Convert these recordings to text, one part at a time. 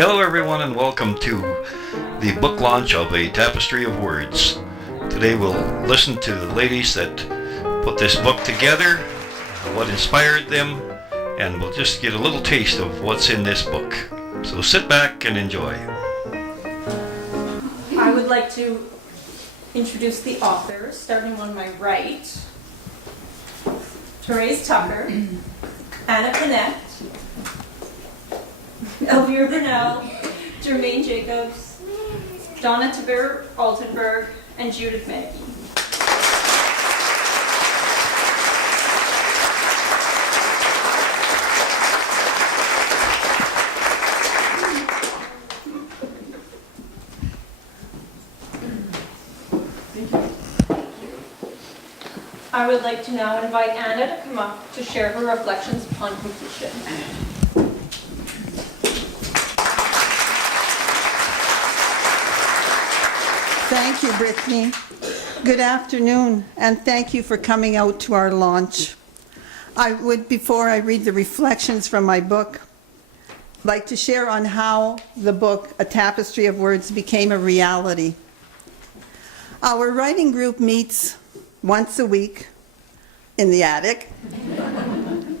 Hello everyone and welcome to the book launch of A Tapestry of Words. Today we'll listen to the ladies that put this book together, what inspired them, and we'll just get a little taste of what's in this book. So sit back and enjoy. I would like to introduce the authors, starting on my right. Therese Tucker, Anna Panette, Elvira Burnell, Jermaine Jacobs, Donna Tavir Altenberg, and Judith Maggie. I would like to now invite Anna to come up to share her reflections upon completion. Thank you, Brittany. Good afternoon, and thank you for coming out to our launch. I would, before I read the reflections from my book, like to share on how the book, A Tapestry of Words, became a reality. Our writing group meets once a week in the attic,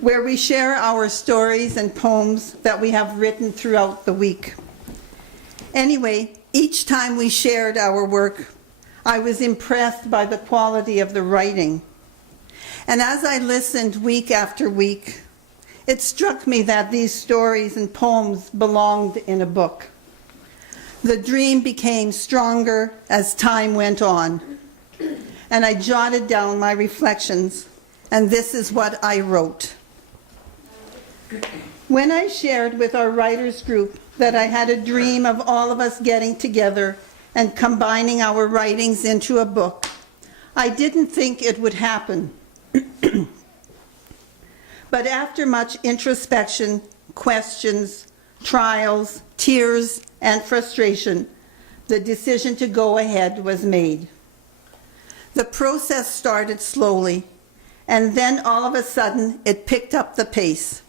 where we share our stories and poems that we have written throughout the week. Anyway, each time we shared our work, I was impressed by the quality of the writing. And as I listened week after week, it struck me that these stories and poems belonged in a book. The dream became stronger as time went on, and I jotted down my reflections, and this is what I wrote. When I shared with our writers group that I had a dream of all of us getting together and combining our writings into a book, I didn't think it would happen. But after much introspection, questions, trials, tears, and frustration, the decision to go ahead was made. The process started slowly, and then all of a sudden it picked up the pace.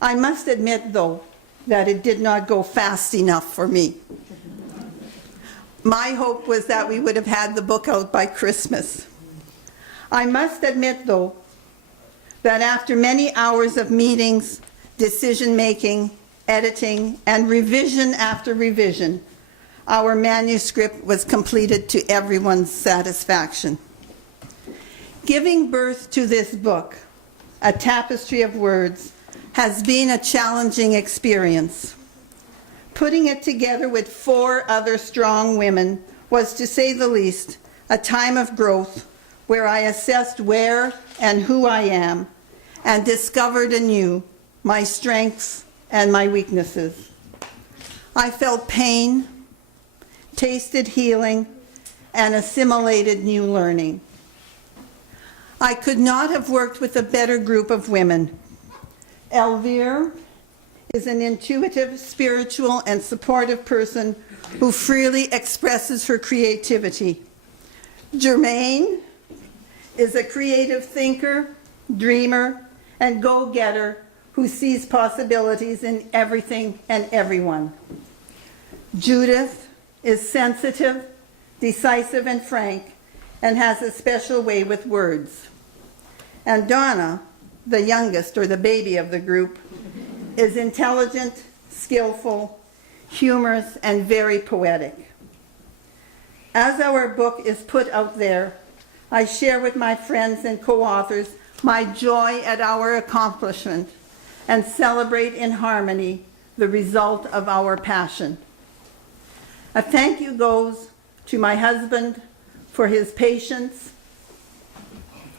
I must admit, though, that it did not go fast enough for me. My hope was that we would have had the book out by Christmas. I must admit, though, that after many hours of meetings, decision-making, editing, and revision after revision, our manuscript was completed to everyone's satisfaction. Giving birth to this book, A Tapestry of Words, has been a challenging experience. Putting it together with 4 other strong women was, to say the least, a time of growth where I assessed where and who I am and discovered anew my strengths and my weaknesses. I felt pain, tasted healing, and assimilated new learning. I could not have worked with a better group of women. Elvira is an intuitive, spiritual, and supportive person who freely expresses her creativity. Jermaine is a creative thinker, dreamer, and go-getter who sees possibilities in everything and everyone. Judith is sensitive, decisive, and frank, and has a special way with words. And Donna, the youngest, or the baby of the group, is intelligent, skillful, humorous, and very poetic. As our book is put out there, I share with my friends and co-authors my joy at our accomplishment and celebrate in harmony the result of our passion. A thank you goes to my husband for his patience,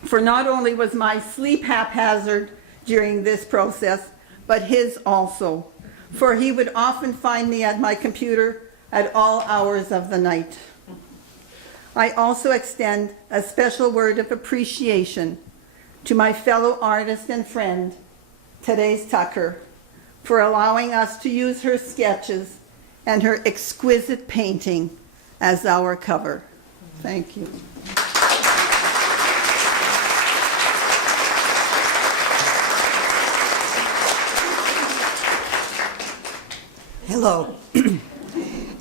for not only was my sleep haphazard during this process, but his also, for he would often find me at my computer at all hours of the night. I also extend a special word of appreciation to my fellow artist and friend, Therese Tucker, for allowing us to use her sketches and her exquisite painting as our cover. Thank you. Hello.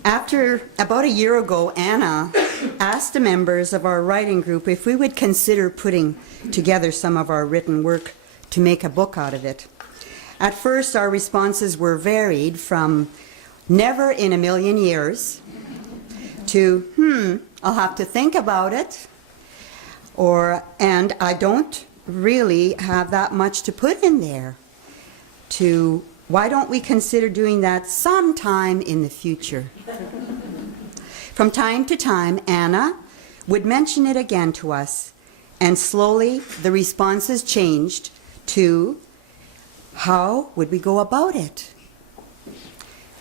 After about a year ago, Anna asked the members of our writing group if we would consider putting together some of our written work to make a book out of it. At first, our responses were varied from never in a million years to, I'll have to think about it, and I don't really have that much to put in there, to why don't we consider doing that sometime in the future? From time to time, Anna would mention it again to us, and slowly the responses changed to, how would we go about it?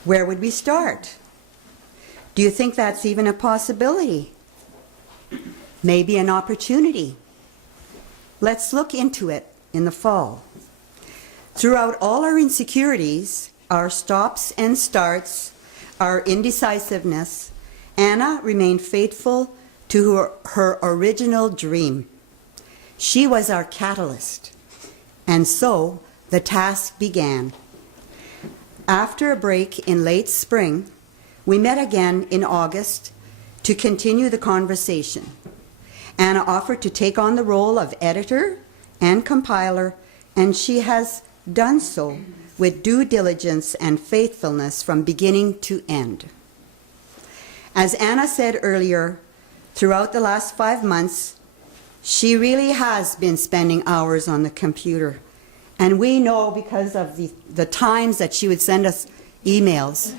Where would we start? Do you think that's even a possibility? Maybe an opportunity? Let's look into it in the fall. Throughout all our insecurities, our stops and starts, our indecisiveness, Anna remained faithful to her original dream. She was our catalyst, and so the task began. After a break in late spring, we met again in August to continue the conversation. Anna offered to take on the role of editor and compiler, and she has done so with due diligence and faithfulness from beginning to end. As Anna said earlier, throughout the last 5 months, she really has been spending hours on the computer. And we know because of the times that she would send us emails.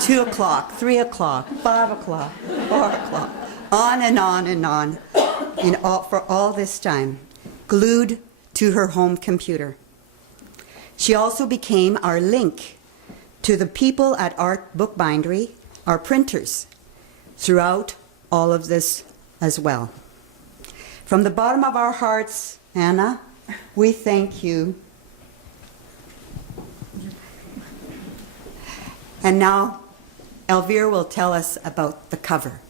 2 o'clock, 3 o'clock, 5 o'clock, 4 o'clock, on and on and on, for all this time, glued to her home computer. She also became our link to the people at Art Bookbindery, our printers, throughout all of this as well. From the bottom of our hearts, Anna, we thank you. And now, Elvira will tell us about the cover.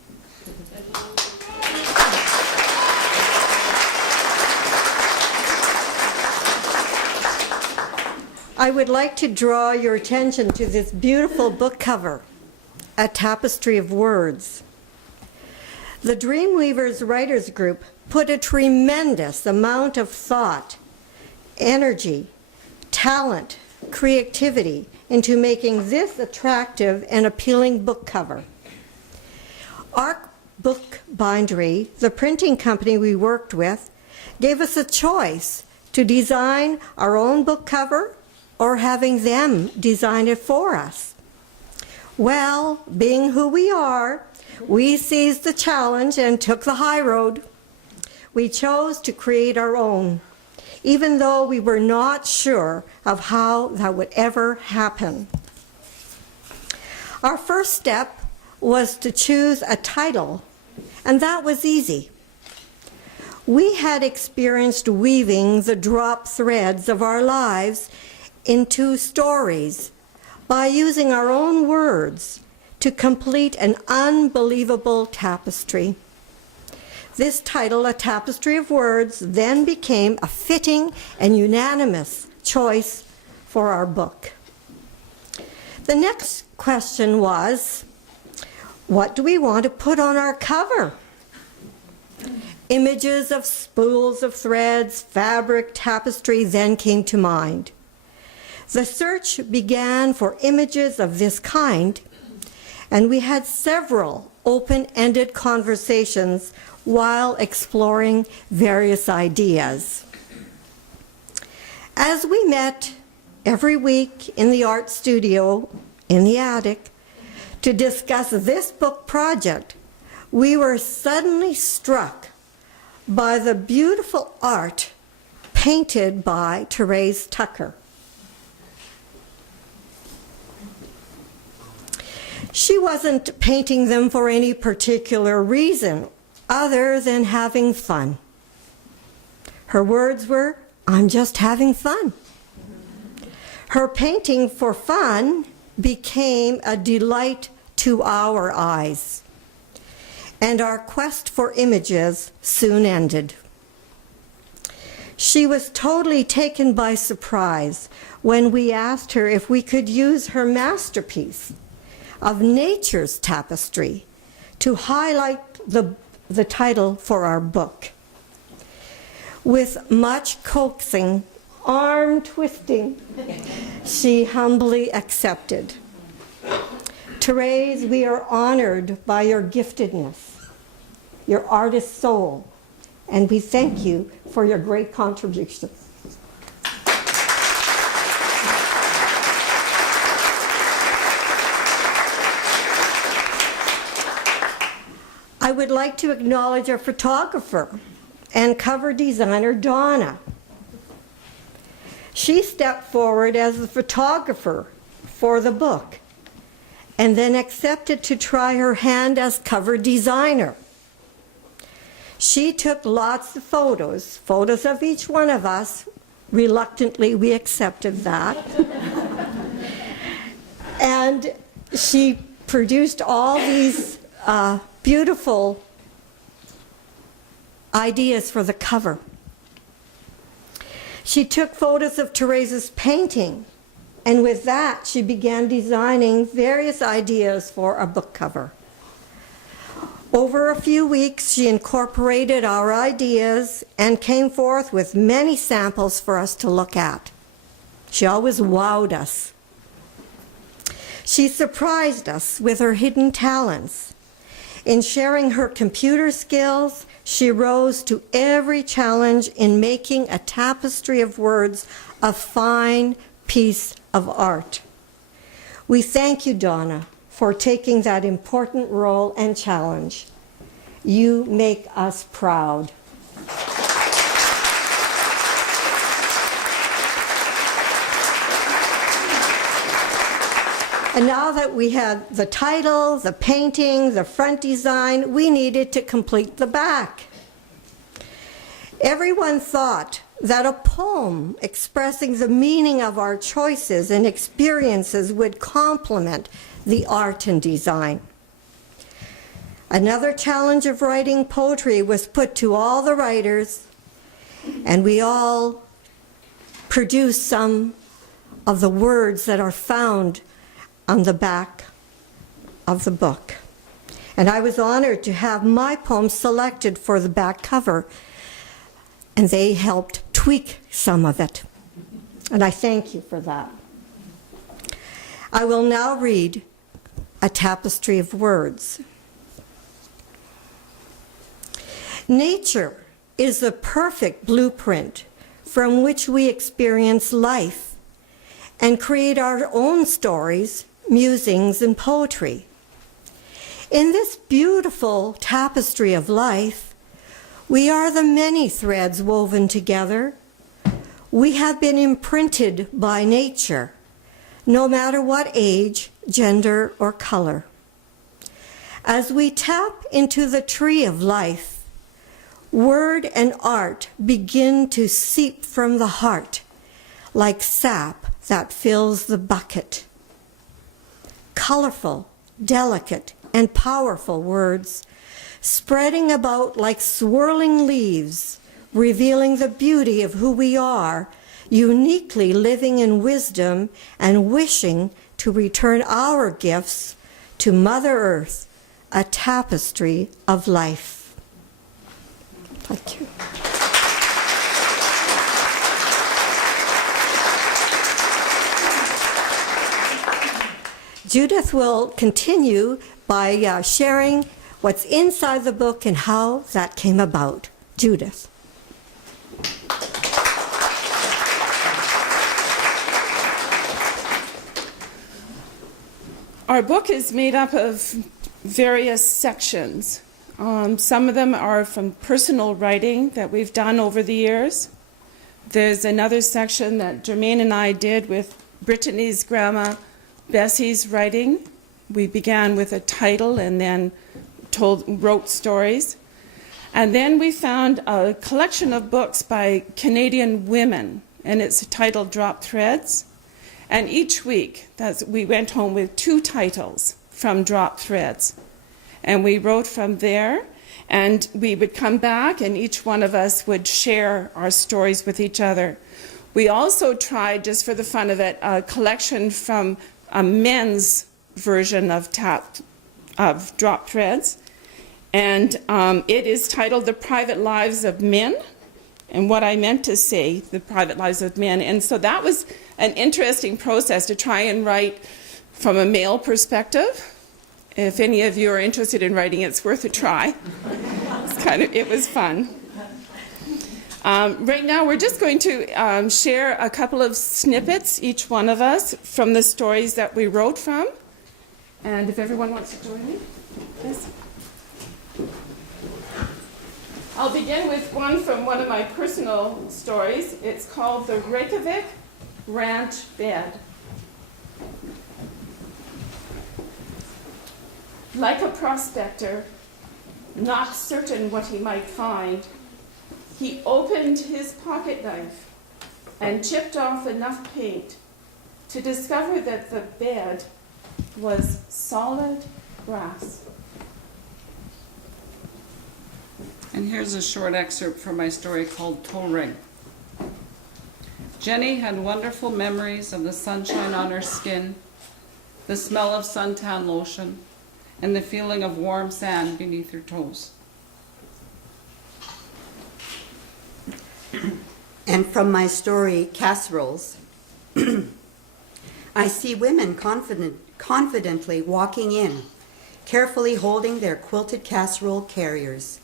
I would like to draw your attention to this beautiful book cover, A Tapestry of Words. The Dreamweavers Writers Group put a tremendous amount of thought, energy, talent, creativity into making this attractive and appealing book cover. Art Bookbindery, the printing company we worked with, gave us a choice to design our own book cover or having them design it for us. Well, being who we are, we seized the challenge and took the high road. We chose to create our own, even though we were not sure of how that would ever happen. Our first step was to choose a title, and that was easy. We had experienced weaving the drop threads of our lives into stories by using our own words to complete an unbelievable tapestry. This title, A Tapestry of Words, then became a fitting and unanimous choice for our book. The next question was, what do we want to put on our cover? Images of spools of threads, fabric, tapestry then came to mind. The search began for images of this kind, and we had several open-ended conversations while exploring various ideas. As we met every week in the art studio in the attic to discuss this book project, we were suddenly struck by the beautiful art painted by Therese Tucker. She wasn't painting them for any particular reason other than having fun. Her words were, "I'm just having fun." Her painting for fun became a delight to our eyes, and our quest for images soon ended. She was totally taken by surprise when we asked her if we could use her masterpiece of nature's tapestry to highlight the title for our book. With much coaxing, arm twisting, she humbly accepted. Therese, we are honored by your giftedness, your artist soul, and we thank you for your great contribution. I would like to acknowledge our photographer and cover designer, Donna. She stepped forward as the photographer for the book and then accepted to try her hand as cover designer. She took lots of photos of each one of us. Reluctantly, we accepted that. And she produced all these beautiful ideas for the cover. She took photos of Therese's painting, and with that, she began designing various ideas for a book cover. Over a few weeks, she incorporated our ideas and came forth with many samples for us to look at. She always wowed us. She surprised us with her hidden talents. In sharing her computer skills, she rose to every challenge in making a tapestry of words a fine piece of art. We thank you, Donna, for taking that important role and challenge. You make us proud. And now that we had the title, the painting, the front design, we needed to complete the back. Everyone thought that a poem expressing the meaning of our choices and experiences would complement the art and design. Another challenge of writing poetry was put to all the writers, and we all produced some of the words that are found on the back of the book. And I was honored to have my poem selected for the back cover, and they helped tweak some of it. And I thank you for that. I will now read A Tapestry of Words. Nature is the perfect blueprint from which we experience life and create our own stories, musings, and poetry. In this beautiful tapestry of life, we are the many threads woven together. We have been imprinted by nature, no matter what age, gender, or color. As we tap into the tree of life, word and art begin to seep from the heart like sap that fills the bucket. Colorful, delicate, and powerful words spreading about like swirling leaves, revealing the beauty of who we are, uniquely living in wisdom and wishing to return our gifts to Mother Earth, a tapestry of life. Thank you. Judith will continue by sharing what's inside the book and how that came about. Judith. Our book is made up of various sections. Some of them are from personal writing that we've done over the years. There's another section that Jermaine and I did with Brittany's grandma, Bessie's writing. We began with a title and then wrote stories. And then we found a collection of books by Canadian women, and it's titled Drop Threads. And each week, we went home with 2 titles from Drop Threads. And we wrote from there, And we would come back and each one of us would share our stories with each other. We also tried, just for the fun of it, a collection from a men's version of Drop Threads. And it is titled The Private Lives of Men. And what I meant to say, The Private Lives of Men. And so that was an interesting process to try and write from a male perspective. If any of you are interested in writing, it's worth a try. It was fun. Right now, we're just going to share a couple of snippets, each one of us, from the stories that we wrote from. And if everyone wants to join me, yes. I'll begin with one from one of my personal stories. It's called The Reykjavik Ranch Bed. Like a prospector, not certain what he might find, he opened his pocket knife and chipped off enough paint to discover that the bed was solid brass. And here's a short excerpt from my story called Toe Ring. Jenny had wonderful memories of the sunshine on her skin, the smell of suntan lotion, and the feeling of warm sand beneath her toes. And from my story, Casseroles, I see women confidently walking in, carefully holding their quilted casserole carriers.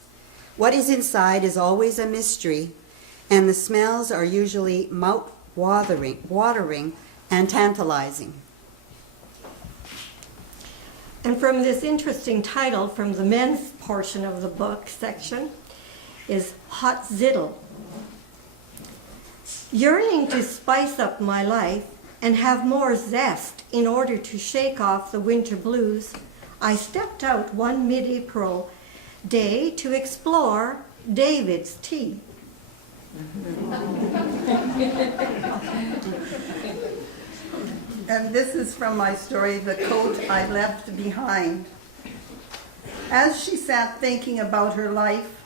What is inside is always a mystery, and the smells are usually mouth-watering and tantalizing. And from this interesting title, from the men's portion of the book section, is Hot Ziddle. Yearning to spice up my life and have more zest in order to shake off the winter blues, I stepped out one mid-April day to explore David's tea. And this is from my story, The Coat I Left Behind. As she sat thinking about her life,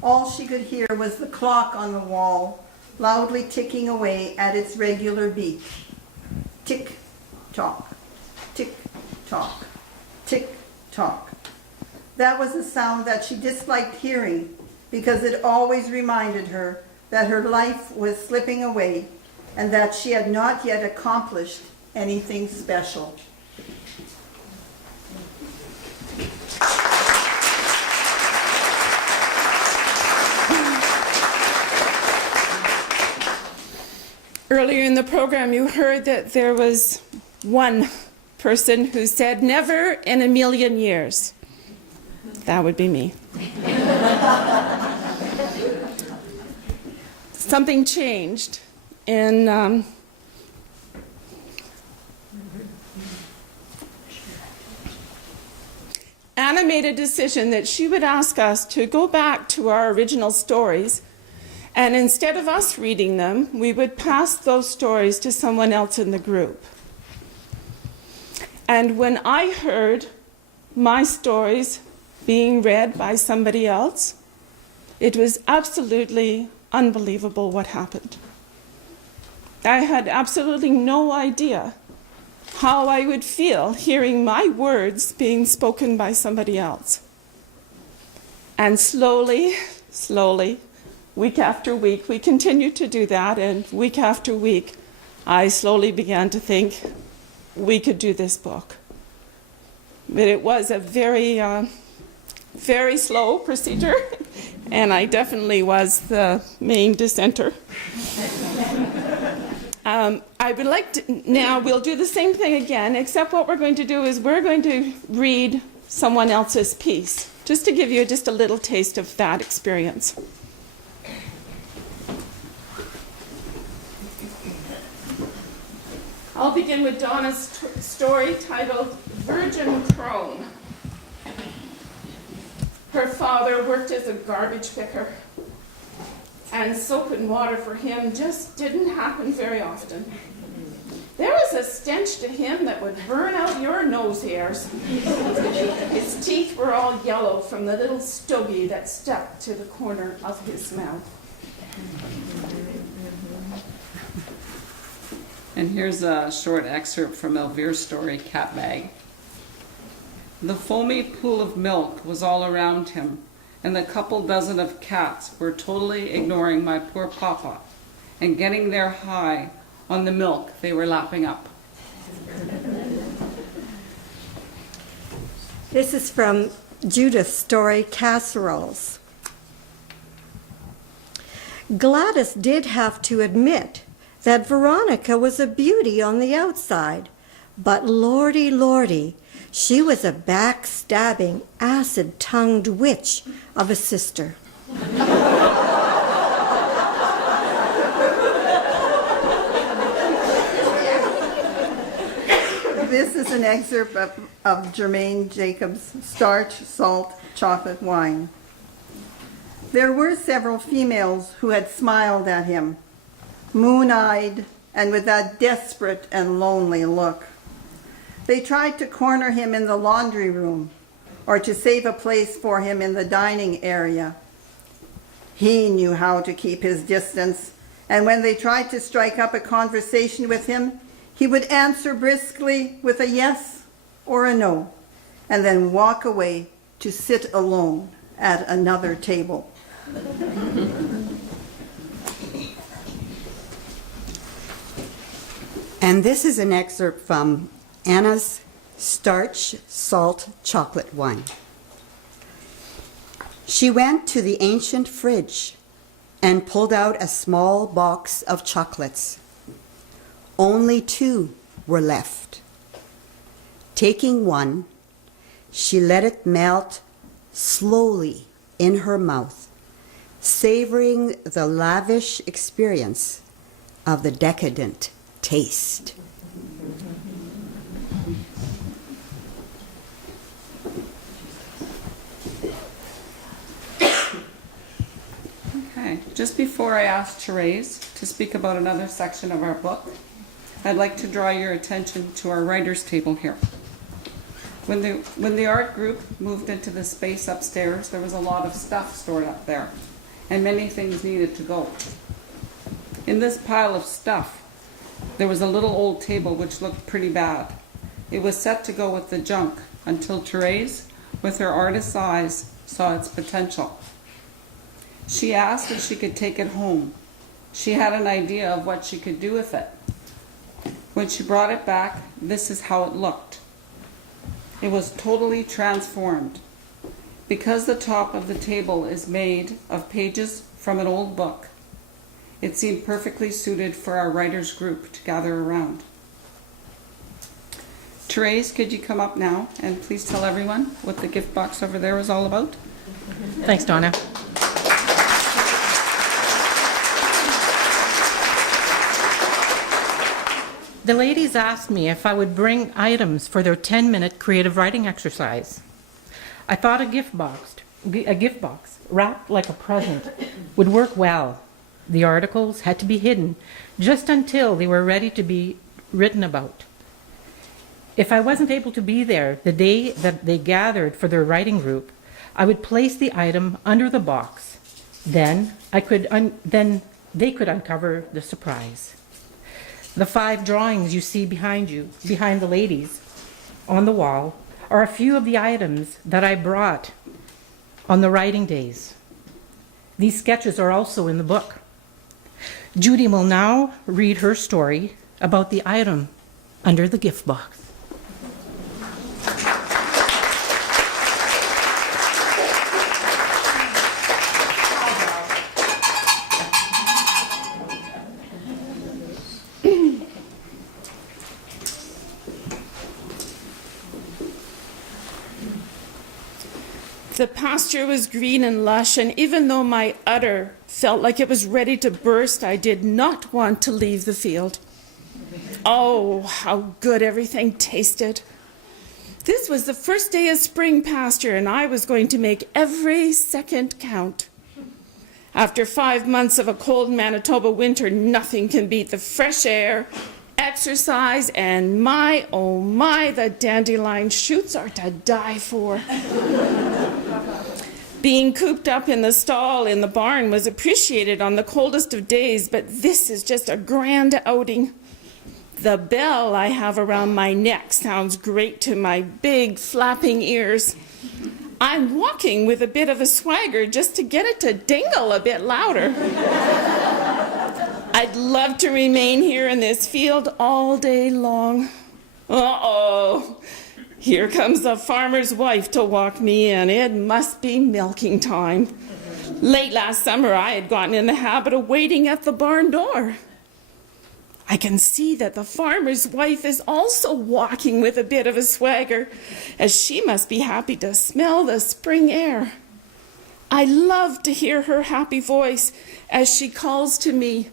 all she could hear was the clock on the wall, loudly ticking away at its regular beat. Tick-tock, tick-tock, tick-tock. That was a sound that she disliked hearing because it always reminded her that her life was slipping away and that she had not yet accomplished anything special. Earlier in the program, you heard that there was one person who said, "Never in a million years." That would be me. Something changed, and Anna made a decision that she would ask us to go back to our original stories, and instead of us reading them, we would pass those stories to someone else in the group. And when I heard my stories being read by somebody else, it was absolutely unbelievable what happened. I had absolutely no idea how I would feel hearing my words being spoken by somebody else. And slowly, week after week, we continued to do that, and week after week, I slowly began to think we could do this book. But it was a very slow procedure, and I definitely was the main dissenter. I would like to, now we'll do the same thing again, except what we're going to do is we're going to read someone else's piece, just to give you just a little taste of that experience. I'll begin with Donna's story titled Virgin Crone. Her father worked as a garbage picker, and soap and water for him just didn't happen very often. There was a stench to him that would burn out your nose hairs. His teeth were all yellow from the little stogie that stuck to the corner of his mouth. And here's a short excerpt from Elvire's story, Cat Bag. The foamy pool of milk was all around him, and the couple dozen of cats were totally ignoring my poor papa and getting their high on the milk they were lapping up. This is from Judith's story, Casseroles. Gladys did have to admit that Veronica was a beauty on the outside, but lordy, lordy, she was a backstabbing, acid-tongued witch of a sister. This is an excerpt of Jermaine Jacobs' Starch, Salt, Chocolate Wine. There were several females who had smiled at him, moon-eyed and with that desperate and lonely look. They tried to corner him in the laundry room or to save a place for him in the dining area. He knew how to keep his distance, and when they tried to strike up a conversation with him, he would answer briskly with a yes or a no, and then walk away to sit alone at another table. And this is an excerpt from Anna's Starch, Salt, Chocolate Wine. She went to the ancient fridge and pulled out a small box of chocolates. Only 2 were left. Taking one, she let it melt slowly in her mouth, savoring the lavish experience of the decadent taste. Okay, just before I ask Therese to speak about another section of our book, I'd like to draw your attention to our writer's table here. When the art group moved into the space upstairs, there was a lot of stuff stored up there, and many things needed to go. In this pile of stuff, there was a little old table which looked pretty bad. It was set to go with the junk until Therese, with her artist's eyes, saw its potential. She asked if she could take it home. She had an idea of what she could do with it. When she brought it back, this is how it looked. It was totally transformed. Because the top of the table is made of pages from an old book, it seemed perfectly suited for our writers group to gather around. Therese, could you come up now and please tell everyone what the gift box over there is all about? Thanks, Donna. The ladies asked me if I would bring items for their 10-minute creative writing exercise. I thought a gift box wrapped like a present would work well. The articles had to be hidden just until they were ready to be written about. If I wasn't able to be there the day that they gathered for their writing group, I would place the item under the box. Then they could uncover the surprise. The 5 drawings you see behind the ladies, on the wall, are a few of the items that I brought on the writing days. These sketches are also in the book. Judy will now read her story about the item under the gift box. The pasture was green and lush, and even though my udder felt like it was ready to burst, I did not want to leave the field. Oh, how good everything tasted. This was the first day of spring pasture, and I was going to make every second count. After 5 months of a cold Manitoba winter, nothing can beat the fresh air exercise, and my, oh my, the dandelion shoots are to die for. Being cooped up in the stall in the barn was appreciated on the coldest of days, but this is just a grand outing. The bell I have around my neck sounds great to my big flapping ears. I'm walking with a bit of a swagger just to get it to dingle a bit louder. I'd love to remain here in this field all day long. Uh-oh. Here comes the farmer's wife to walk me in. It must be milking time. Late last summer, I had gotten in the habit of waiting at the barn door. I can see that the farmer's wife is also walking with a bit of a swagger, as she must be happy to smell the spring air. I love to hear her happy voice as she calls to me,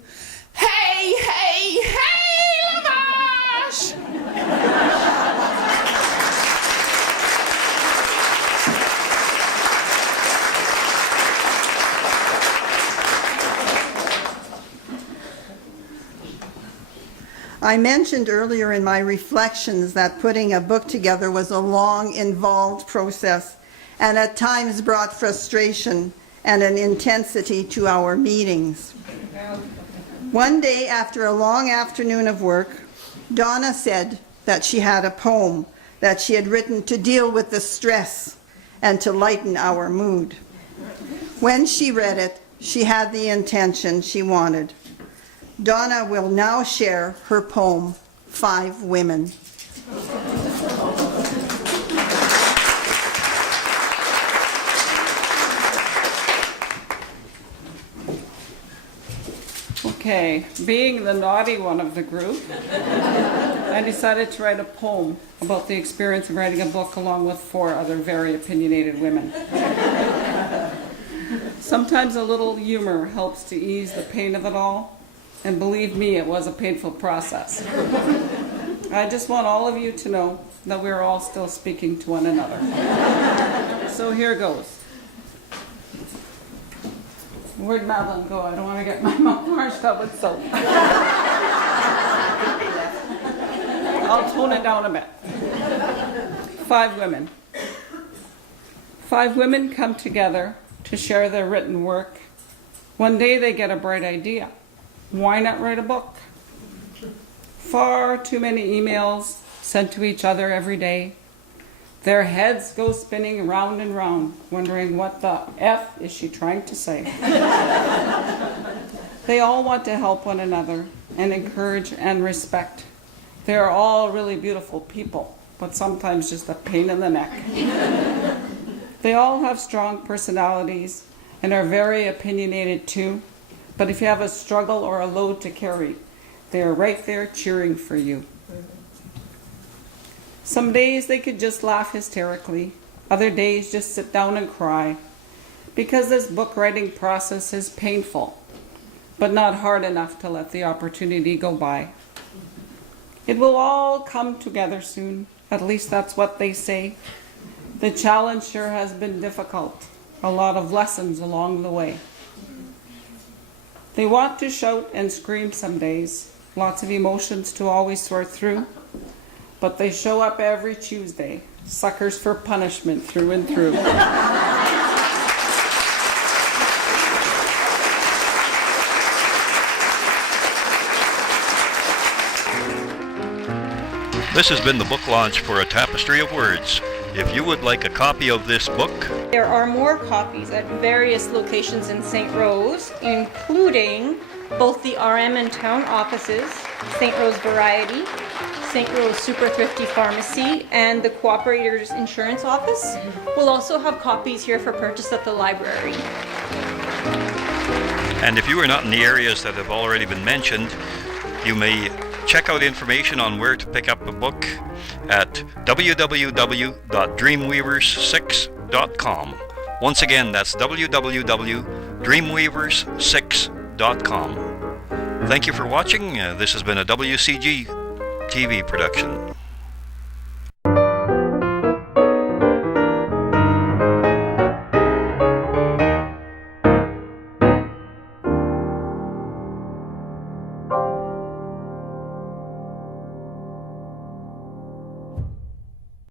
"Hey, hey, hey, Lavash!" I mentioned earlier in my reflections that putting a book together was a long, involved process and at times brought frustration and an intensity to our meetings. One day, after a long afternoon of work, Donna said that she had a poem that she had written to deal with the stress and to lighten our mood. When she read it, she had the intention she wanted. Donna will now share her poem, 5 Women. Okay, being the naughty one of the group, I decided to write a poem about the experience of writing a book along with 4 other very opinionated women. Sometimes a little humor helps to ease the pain of it all, and believe me, it was a painful process. I just want all of you to know that we're all still speaking to one another. So here goes. Where'd Madeline go? I don't want to get my mouth marched up with soap. I'll tone it down a bit. 5 women. 5 women come together to share their written work. One day they get a bright idea. Why not write a book? Far too many emails sent to each other every day. Their heads go spinning round and round, wondering what the F is she trying to say. They all want to help one another and encourage and respect. They are all really beautiful people, but sometimes just a pain in the neck. They all have strong personalities and are very opinionated too. But if you have a struggle or a load to carry, they are right there cheering for you. Some days they could just laugh hysterically. Other days just sit down and cry. Because this book writing process is painful, but not hard enough to let the opportunity go by. It will all come together soon. At least that's what they say. The challenge sure has been difficult. A lot of lessons along the way. They want to shout and scream some days, lots of emotions to always sort through, but they show up every Tuesday, suckers for punishment through and through. This has been the book launch for A Tapestry of Words. If you would like a copy of this book, There are more copies at various locations in St. Rose, including both the RM and town offices, St. Rose Variety, St. Rose Super Thrifty Pharmacy, and the Cooperators Insurance Office. We'll also have copies here for purchase at the library. and if you are not in the areas that have already been mentioned, you may check out information on where to pick up a book at www.dreamweavers6.com. Once again, that's www.dreamweavers6.com. Thank you for watching. This has been a WCG TV production.